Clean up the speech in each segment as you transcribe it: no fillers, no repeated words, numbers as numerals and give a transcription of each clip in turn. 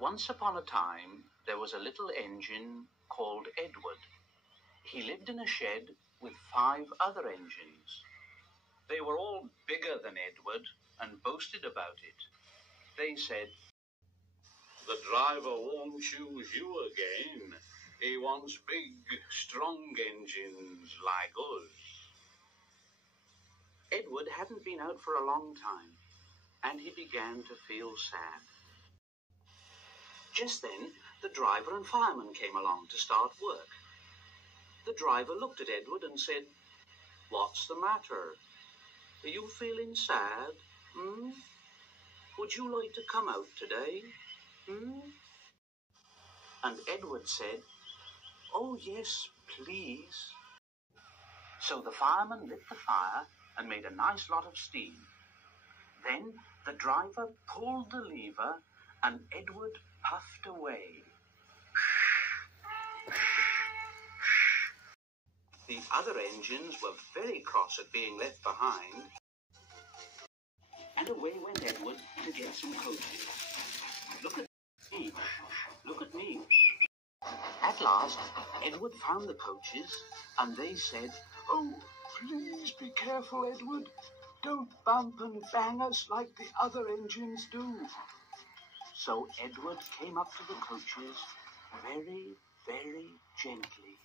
Once upon a time, there was a little engine called Edward. He lived in a shed with 5 other engines. They were all bigger than Edward and boasted about it. They said, "The driver won't choose you again. He wants big, strong engines like us." Edward hadn't been out for a long time, and he began to feel sad. Just then, the driver and fireman came along to start work. The driver looked at Edward and said, "What's the matter? Are you feeling sad? Would you like to come out today? And Edward said, "Oh, yes, please." So the fireman lit the fire and made a nice lot of steam. Then the driver pulled the lever and Edward puffed away. The other engines were very cross at being left behind, and away went Edward to get some coaches. Look at me, look at me. At last, Edward found the coaches, and they said, "Oh, please be careful, Edward. Don't bump and bang us like the other engines do." So Edward came up to the coaches very, very gently.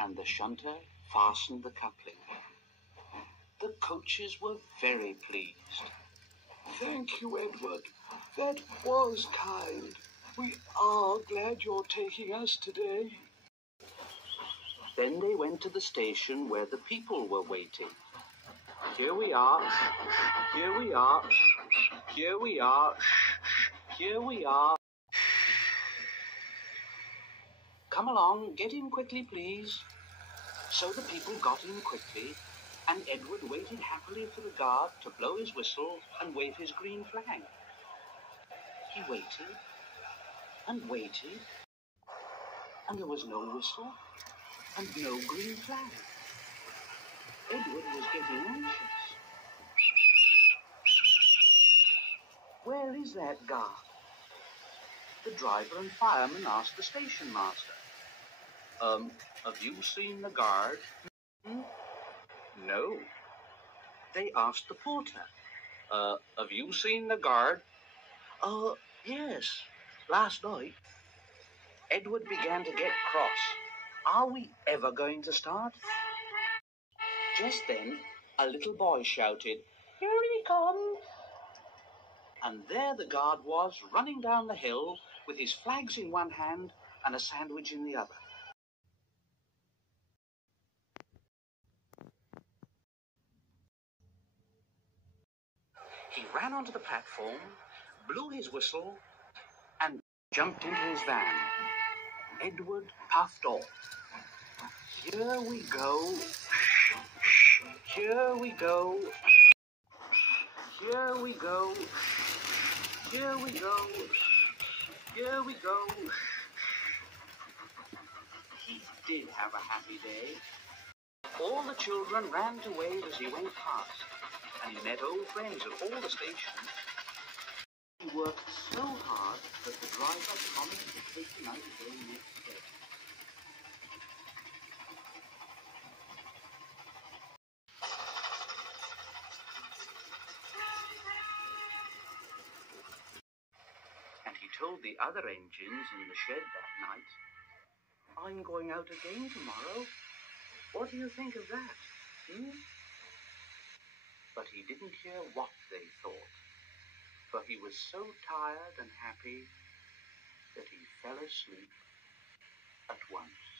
And the shunter fastened the coupling. The coaches were very pleased. "Thank you, Edward. That was kind. We are glad you're taking us today." Then they went to the station where the people were waiting. "Here we are, here we are, here we are, here we are. Come along, get in quickly, please." So the people got in quickly, and Edward waited happily for the guard to blow his whistle and wave his green flag. He waited and waited, and there was no whistle and no green flag. Edward was getting anxious. Where is that guard? The driver and fireman asked the station master, "Have you seen the guard?" "No." They asked the porter, "Have you seen the guard?" Yes, last night." Edward began to get cross. Are we ever going to start? Just then, a little boy shouted, "Here he comes!" And there the guard was, running down the hill with his flags in one hand and a sandwich in the other. He ran onto the platform, blew his whistle, and jumped into his van. Edward puffed off. Here we go. Here we go. Here we go. Here we go. Here we go. He did have a happy day. All the children ran to wave as he went past, and he met old friends at all the stations. He worked so hard that the driver promised to take him out again next day. And he told the other engines in the shed that night, "I'm going out again tomorrow. What do you think of that? But he didn't hear what they thought, for he was so tired and happy that he fell asleep at once.